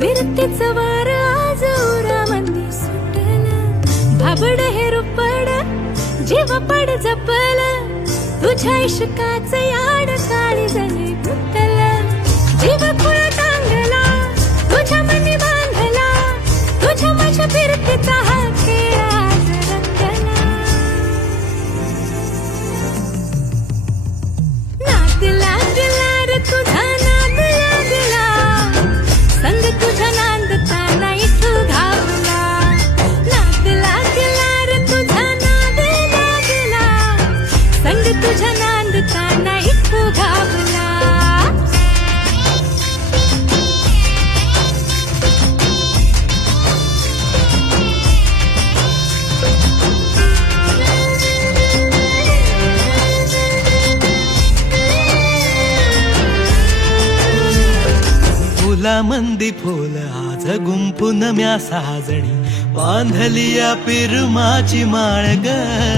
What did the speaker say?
फिरतीच वार आज उरामंदी सुटलं, भाबड हे रुपड जीव पड जपल, तुझ्या इश्काच याड काळी जणी फुटलं, जीव खुळ टांगला तुझ्या मनी बांधला, तुझ्या माझ्या फिरतीचा हा खेळ आज रंगला. नाद लागला रे तुझा नाद लागला, संग तुझा नांदताना इथू घावला. नाद लागला रे तुझा नाद लागला, संग तुझा नांदताना इथू घावला. फुलामंदी फुल आज गुंफून म्या साजणी, बांधली या पिरमाची माळ ग.